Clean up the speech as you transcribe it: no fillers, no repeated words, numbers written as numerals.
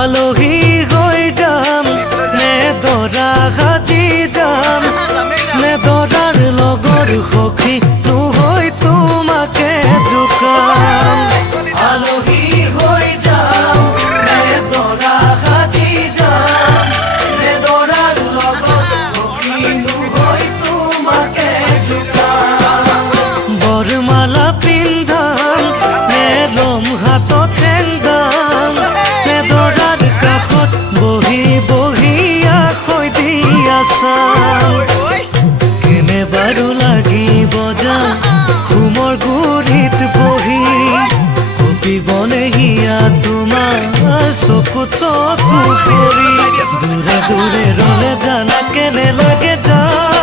আলহী হৈ যাম নে দৰা সাজি যাম নে দৰাৰ লগৰ সখী নহৈ তোমাকে জোকাম আলহী হৈ যাম নে দৰা সাজি যাম নে দৰাৰ লগৰ সখী নহৈ তোমাকে জোকাম বৰমালা পিন্ধাম নে লম হাতত চেংদাম নে দৰাৰ কাষত বহি বহি আখৈ দি আছাম কেনে বাৰু লাগিব যাম ঘুমৰ গুৰিত বহি কপিবনে হিয়া তোমাৰ চকুত চকু পৰি দূৰে দূৰে ৰলে জানা কেনে লাগে যাম